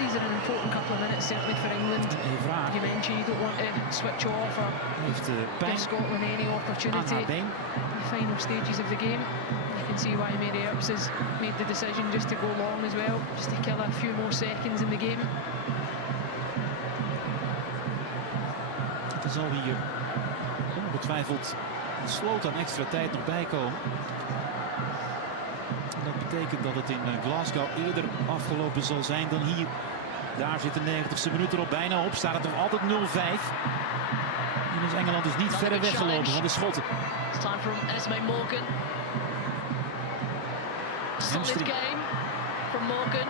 these are an important couple of minutes, certainly for England. You mentioned you don't want to switch off or give Scotland any opportunity in the final stages of the game. You can see why Mary Earps has made the decision just to go long as well, just to kill a few more seconds in the game. Er zal hier ongetwijfeld een sloot aan extra tijd nog bij komen. Dat betekent dat het in Glasgow eerder afgelopen zal zijn dan hier. Daar zit de 90ste minuut erop bijna op. Staat het nog altijd 0-5. En is Engeland dus niet verder weggelopen van de schotten. It's time for Esme Morgan. Solid game from Morgan.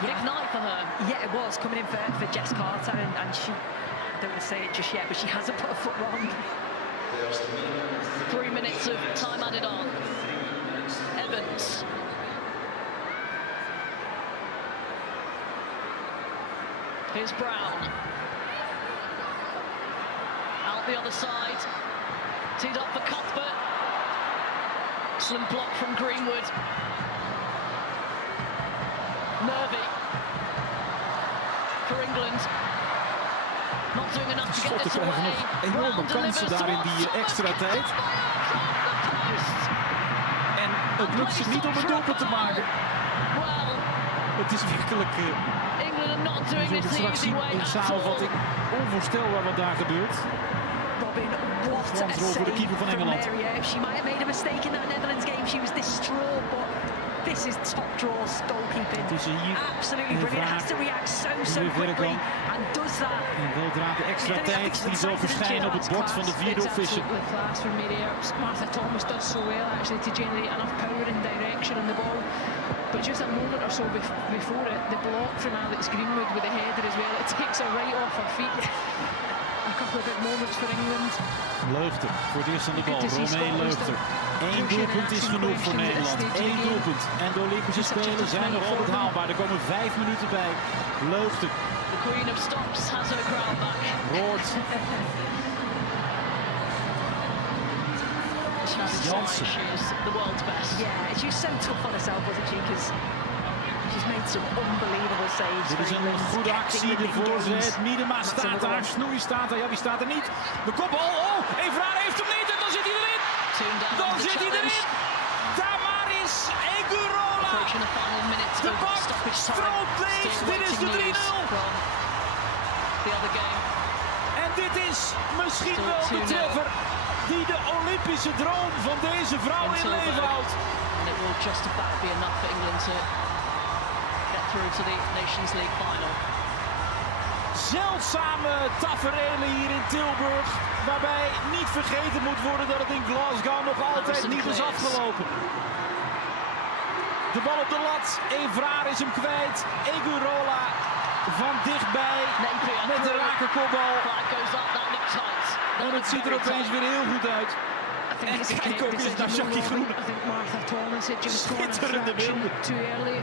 Big night for her. Yeah, it was coming in for Jess Carter, and she, I don't want to say it just yet, but she hasn't put a foot wrong. 3 minutes of time added on. Evans. Here's Brown. Out the other side. Teed up for Cuthbert. Excellent block from Greenwood. Nervy. For England. Not doing enough to get this away. Enorme kansen daar in die extra tijd. En het lukt ze niet om een doelpunt te maken. Het is werkelijk... We zullen straks zien in de samenvatting. Onvoorstelbaar wat daar gebeurt. Robin, what a save de keeper van Engeland. She might have made a mistake in that Netherlands game. She was distraught, but this is top draw goalkeeping. Absolutely brilliant. Has to react so quickly and does that. En weldra de extra tijd die zal verschijnen op het bord van de vierde official. Martha Thomas does so well actually to generate enough power and direction on the ball. But just a moment or so before it, the block from Alex Greenwood with the header as well, it takes her right off her feet. A couple of big moments for England. Leugter voor het eerst aan de bal. Romain Leugter. 1 doelpunt is genoeg voor Nederland. 1 doelpunt. En de Olympische Spelen zijn nog altijd haalbaar. Er komen 5 minuten bij. Leugter. The Queen of Stops has her crown back. Roord. Jansen. She is the world's best. Yeah, she was so tough on herself, wasn't she? Because she's made some unbelievable saves. Dit is een goede actie, de voorzet. Miedema staat daar, Snoei staat daar. Ja, wie staat er niet? De kopbal. Oh, Evra heeft hem niet en dan zit hij erin. Dan zit hij erin. Damaris Egurola. De bak stroomt leeg. Dit is de 3-0. En dit is misschien wel de treffer die de Olympische droom van deze vrouw in leven houdt. And it will just about be enough for England to get through to the Nations League final. Zeldzame taferelen hier in Tilburg, waarbij niet vergeten moet worden dat het in Glasgow nog altijd niet is afgelopen. De bal op de lat, Evraar is hem kwijt, Egurola van dichtbij met de rake kopbal. En het ziet er opeens weer heel goed uit. En kijk ook eens naar Jackie Groen. Schitterende beelden. Too early.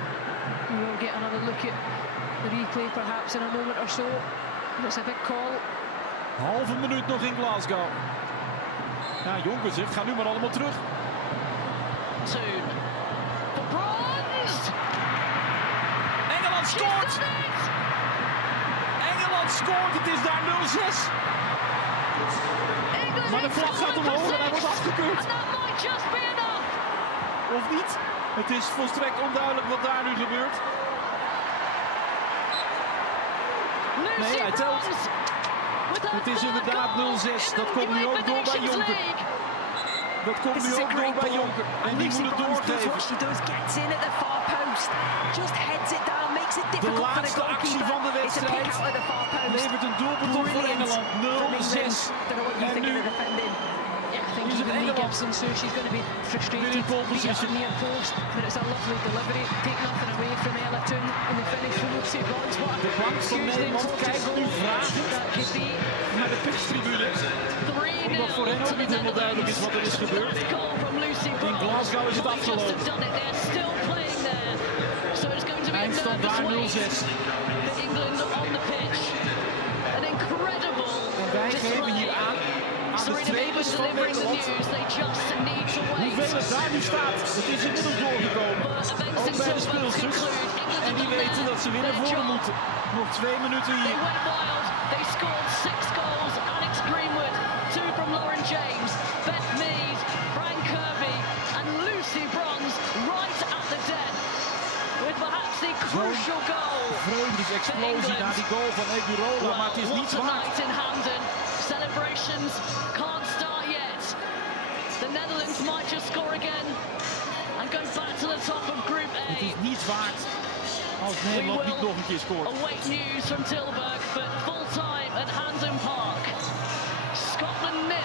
We'll get another look at the replay perhaps in a moment or so. That's a big call. Halve minuut nog in Glasgow. Ja, jongens, ik ga nu maar allemaal terug. Soon. For bronze! Engeland scoort! Engeland scoort, het is daar 0-6. Maar de vlag gaat omhoog en hij wordt afgekeurd. Of niet? Het is volstrekt onduidelijk wat daar nu gebeurt. Nee, hij telt. Het is inderdaad 0-6. Dat komt nu ook door bij Jonker. Dat komt nu ook door bij Jonker. En die moet het doorgeven. De laatste actie van de wedstrijd levert een doelpunt op voor Engeland. 0-6. En nu is het Engeland weer in pole position. Near post, but it's a lovely delivery. Take nothing away from Ellerton in the finish from Lucy Bronze. De bank van Nederland kijkt nu vragend naar de pitstribune. Omdat voor hen ook niet helemaal duidelijk is wat er is gebeurd. In Glasgow is het afgelopen. Eindstand daar 0-6. En wij geven hier aan de trainers van Nederland hoeveel het daar nu staat. Het is inmiddels doorgekomen. Ook bij de speelsters. En die weten dat dat ze weer naar voren moeten. Nog 2 minuten They hier. went wild. They scored 6 goals. Alex Greenwood, 2 from Lauren James, Beth Mead, Fran Kirby, and Lucy Bronze right at the death with perhaps the crucial goal. Vreugdesexplosie na die goal van Egurola, maar het is niet What a waar. night in Hamden. Celebrations can't start yet. The Netherlands might just score again and go back to the top of Group A. Het is niets waard als Nederland niet nog een keer scoort. Await news from Tilburg, but full time at Hampden Park. Scotland 0,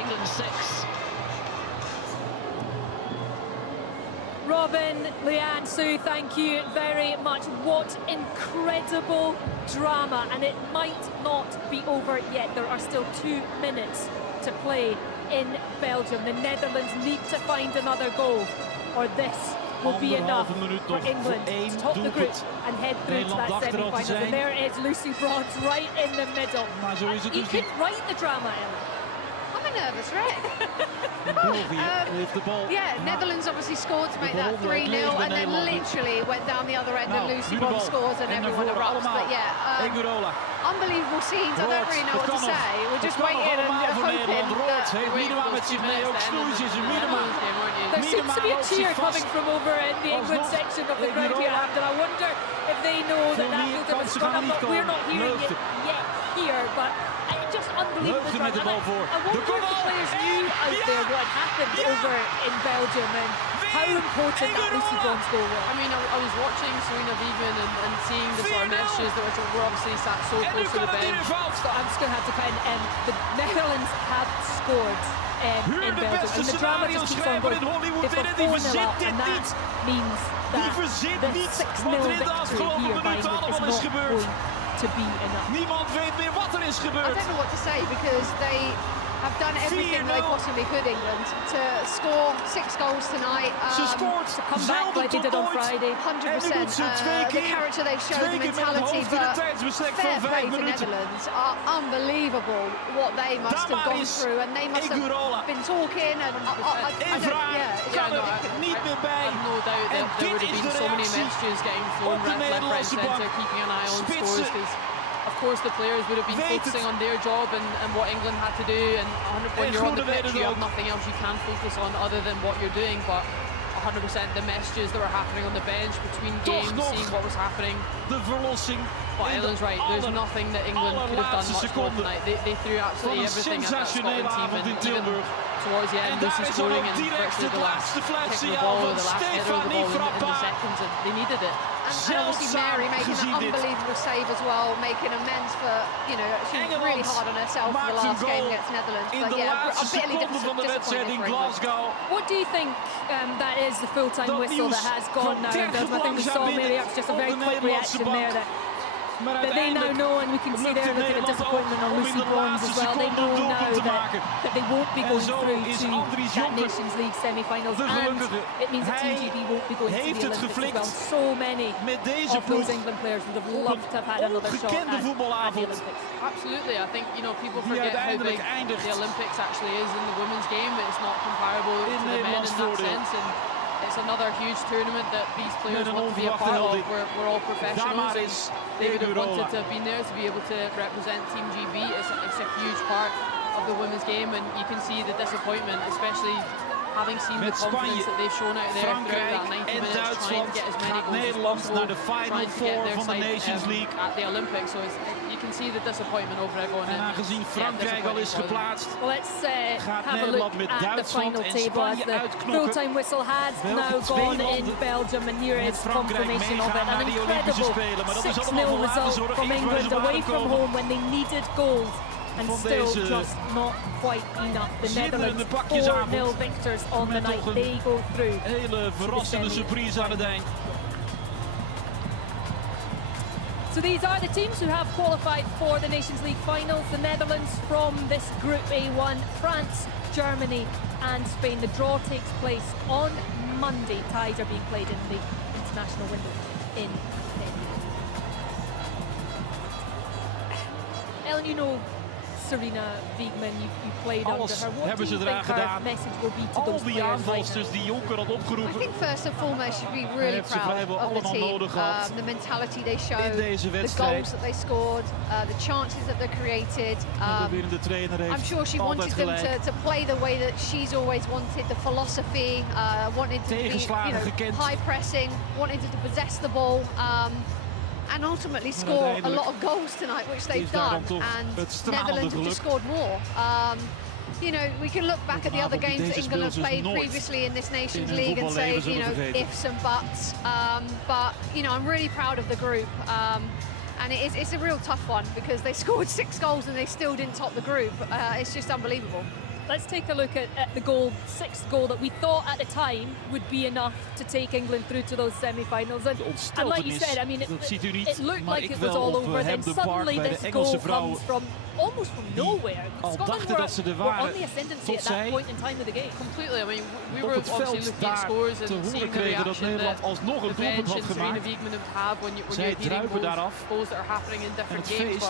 England 6. Robin, Leanne, Sue, thank you very much. What incredible drama, and it might not be over yet. There are still 2 minutes to play in Belgium. The Netherlands need to find another goal, or this will be enough for England to top the group and head through to that semi-finals. And there is Lucy Bronze right in the middle. You could write the drama, Ellen. I'm a nervous wreck. Yeah, Netherlands obviously scored to make that 3-0, and then literally went down the other end and Lucy Bronze scores and everyone erupts. But yeah, unbelievable scenes. I don't really know what to say. We're just waiting and hoping that... There seems to be a cheer coming from over in the England section of the ground here, and I wonder if they know that that filter was gone. We're not hearing it yet here, but just unbelievable. I wonder if the players knew out there what happened over in Belgium and how important that Lucy Bronze goal was. I mean, I was watching Serena Wiegman and seeing the sort of messages that were obviously sat so close to the bench. I'm just going to have to kind of the Netherlands have scored in Belgium, and the drama just keeps on going. They've got 4-0 up, and that means that the 6-0 victory here by England is not going to be enough. Niemand weet meer wat er is gebeurd. I don't know what to say, because they have done everything they possibly could, England, to score 6 goals tonight. Ze scoort to come back like they did on Friday. 100%. The character they've shown, the mentality, but fair play to Netherlands. Are unbelievable what they must have gone through, and they must have been talking. And niet meer bij. I have no doubt that there would have been so many messages getting flown left, right, centre, keeping an eye on scores. Of course, the players would have been focusing on their job and what England had to do. And when you're on the pitch, you have nothing else you can focus on other than what you're doing. But 100% the messages that were happening on the bench between games, seeing what was happening. De verlossing. But Ellen's right, there's nothing that England could have done much more tonight. They threw absolutely everything at that Scotland team, and even towards the end, Lucy scoring in virtually the last kick of the ball, or the last header of the ball in the seconds, and they needed it. And obviously Mary making an unbelievable save as well, making amends for, you know, she was really hard on herself for the last game against Netherlands. But yeah, a bitterly disappointing for England. What do you think that is the full-time whistle that has gone now in Belgium? I think we saw maybe that's just a very quick reaction there that they now know, and we can see they're looking at disappointment on Lucy Bronze as well. They know now that they won't be going through to that Nations League semi-finals, and it means that Team GB won't be going to the Olympics as well. So many of those England players would have loved to have had another shot at the Olympics. Absolutely, I think, you know, people forget how big the Olympics actually is in the women's game. It's not comparable to the men in that sense, and it's another huge tournament that these players want to be a part of. We're all professionals, and they would have wanted to have been there to be able to represent Team GB. It's a huge part of the women's game, and you can see the disappointment, especially having seen the confidence that they've shown out there throughout that 90 minutes, trying to get as many goals as possible, trying to get their side at the Olympics. So you can see the disappointment over everyone. En aangezien Frankrijk al is geplaatst, well, let's have a look at the final table as the full-time whistle has now gone in Belgium, and here is confirmation of it. An incredible 6-0 result from England away from home when they needed goals, and still just not quite enough. The Netherlands 4-0 victors on the night. They go through. Hele verrassende surprise aan het eind. So these are the teams who have qualified for the Nations League finals. The Netherlands from this Group A1, France, Germany and Spain. The draw takes place on Monday. Ties are being played in the international window in February. Ellen, you know Sarina Wiegman, you played under Alles her. What hebben do ze you eraan think her gedaan. message will be to Al those die players right now? aanvalsters die Jonker had I opgeroepen. think first and foremost you should be really heeft ze proud vrijwel of the allemaal team, nodig gehad the mentality they showed, in deze the wedstrijd. goals that they scored, the chances that they created. De winnende trainer heeft I'm sure she altijd wanted them gelijk. to play the way that she's always wanted, the philosophy, wanted to be gekend. high pressing, wanted to possess the ball, and ultimately score a lot of goals tonight, which they've done, and Netherlands have just scored more. You know, we can look back at the other games that England have played previously in this Nations League and say, you know, ifs and buts. But, you know, I'm really proud of the group. And it's a real tough one because they scored 6 goals and they still didn't top the group. It's just unbelievable. Let's take a look at the goal, 6th goal that we thought at the time would be enough to take England through to those semi-finals. And like you said, I mean, it looked like it was all over. Then suddenly this goal comes from almost from nowhere. Scotland were on the ascendancy at that point in time of the game. Completely. I mean, we were obviously looking at scores and seeing the reaction that the bench and Sarina Wiegman would have when you're hearing goals that are happening in different games.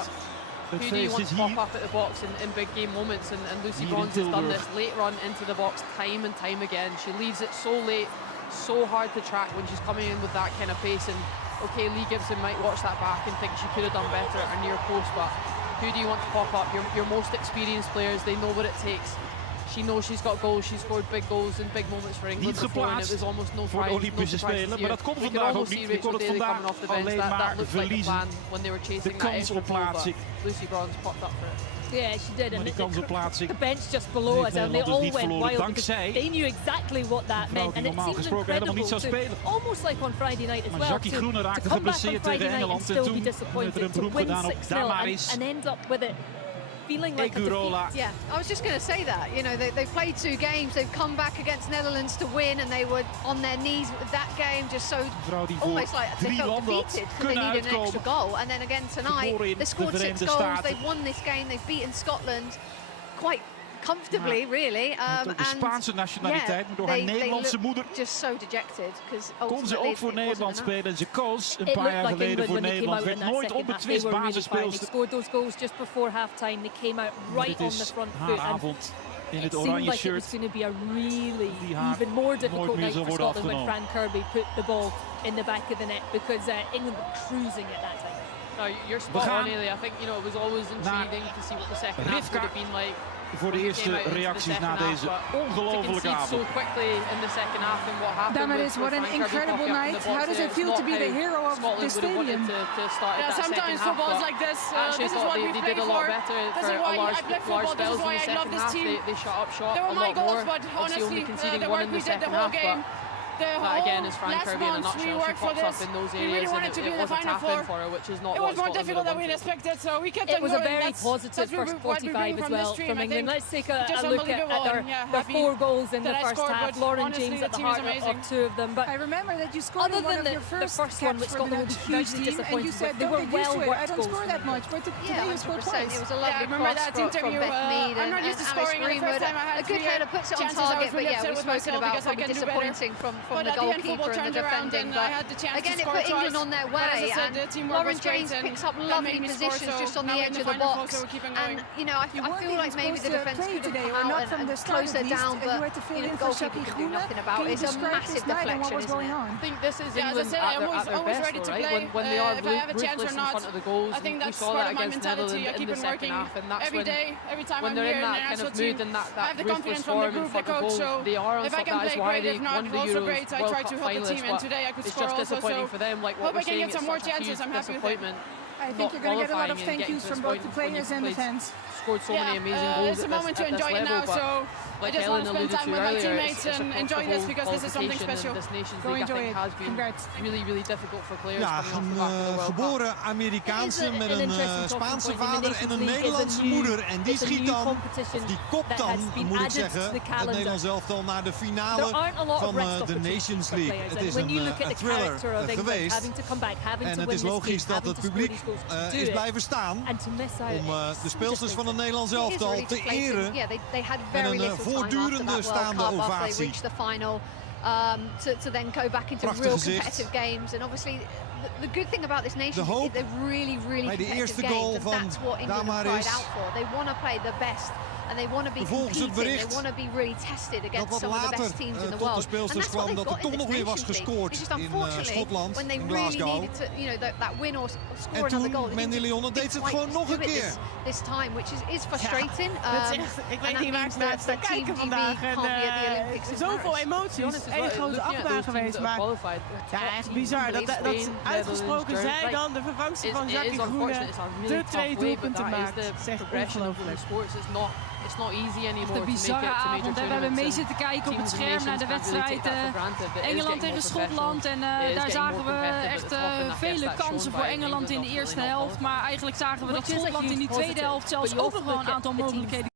But who do you want to pop up at the box in big game moments? And Lucy Bronze has done this late run into the box time and time again. She leaves it so late, so hard to track when she's coming in with that kind of pace. And okay, Lee Gibson might watch that back and think she could have done better at her near post, but who do you want to pop up? Your most experienced players, they know what it takes. She knows she's got goals. She scored big goals in big moments for England before, and it was almost no voor de Olympische Spelen, maar dat kon vandaag ook niet. Je kon het vandaag alleen maar verliezen. De kans op plaatsing. Lucy Bronze popped up for it. Yeah, she did. Maar die kans op plaatsing. The bench just below us, and they all went wild because they knew exactly what that meant, and it seemed incredible to, almost like on Friday night as well, to come back on Friday night and still be disappointed, to win 6-0 and end up with it feeling like a defeat. Yeah, I was just going to say that. You know, they played 2 games. They've come back against Netherlands to win, and they were on their knees with that game, just so almost like they felt defeated because they needed an extra goal. And then again tonight, they scored 6 goals. They've won this game. They've beaten Scotland quite comfortably, really. Ook de Spaanse nationaliteit, maar door haar Nederlandse moeder just so dejected, kon ze ook voor Nederland spelen. En ze koos een paar jaar geleden voor Nederland. Werd nooit onbetwist basisspeelster. They scored those goals just before halftime. They came out right on the front foot. Avond in het oranje oranje shirt. It was going to be a really even more difficult night for Scotland when Fran Kirby put the ball in the back of the net because England were cruising at that time. No, you're spot on, Ailey. I think, you know, it was always intriguing to see what the second half would have been like. Voor de eerste reacties na deze ongelofelijke avond. Damaris, what an incredible night. How does it feel to be the hero of the stadium? Yeah, sometimes football is like this. This is what we play for. This is why I play football. This is why I love this team. They were my goals, but honestly, the work we did the whole game. Again, as Fran Kirby in a nutshell, she pops up in those areas and it was a tap-in for her, which is not what Scotland would have wanted. It was more difficult than we expected, so we kept on going. It was a very positive first 45 as well from England. Let's take a look at their 4 goals in the first half. Lauren James at the heart of 2 of them. But I remember that you scored other than the first one, which Scotland was hugely disappointed with, they were well worked goals. I don't score that much, but today you scored twice. It was a lovely cross from Beth Mead and Alice Greenwood. A good header puts it on target, but yeah, we've spoken about probably disappointing from the goalkeeper and the defending. But again, it put England on their way, and Lauren James picks up lovely positions just on the edge of the box. And you know, I feel like maybe the defence could have come out and closed her down, but the goalkeeper can do nothing about it. It's a massive deflection, isn't it? I think this is England at their best, right? When they are ruthless in front of the goals. We saw that against Netherlands in the second half, and that's when they're in that kind of mood and that ruthless form in front of the goal. They are on top. That is why they won the Euros World Cup finalists, but it's just disappointing for them. Like what we're saying, it's such a huge disappointment. I think you're going to get a lot of thank yous from both the players and the fans. Scored so many amazing goals. It's a moment to enjoy it now, so I just want to spend time with my teammates and enjoy this because this is something special. Go enjoy it. Congrats. Really, really difficult for players. Ja, een geboren Amerikaanse met een Spaanse vader en een Nederlandse moeder. En die schiet dan, of die kopt dan, moet ik zeggen, het Nederlands elftal naar de finale van de Nations League. Het is een thriller geweest. En het is logisch dat het publiek is blijven staan om de speelsters van het Nederlands elftal te eren. En een voortdurende staande ovatie. to then go back into real competitive games. And obviously, the good thing about this nation is they're really competitive games, and that's what England have cried out for. They want to play the best. And they want to be competing, they want to be really tested against some of the best teams in the world. And that's what they've got in this nation team. It's just unfortunately, when they really needed to, you know, that win or score another goal, they didn't quite do it this time, which is frustrating. Ik weet niet waar ik naar sta kijken vandaag. Zoveel emoties. Het is een hele grote achtbaan geweest. Maar ja, echt bizar. Dat uitgesproken zij dan de vervangster van Jackie Groene de 2 doelpunten maakt. Het is echt ongelooflijk. It's not easy anymore. De bizarre avond. We hebben mee zitten kijken op het scherm naar de wedstrijd Engeland tegen Schotland. En daar zagen we echt vele kansen voor Engeland in de eerste helft. Maar eigenlijk zagen we dat Schotland in die tweede helft zelfs ook nog wel een aantal mogelijkheden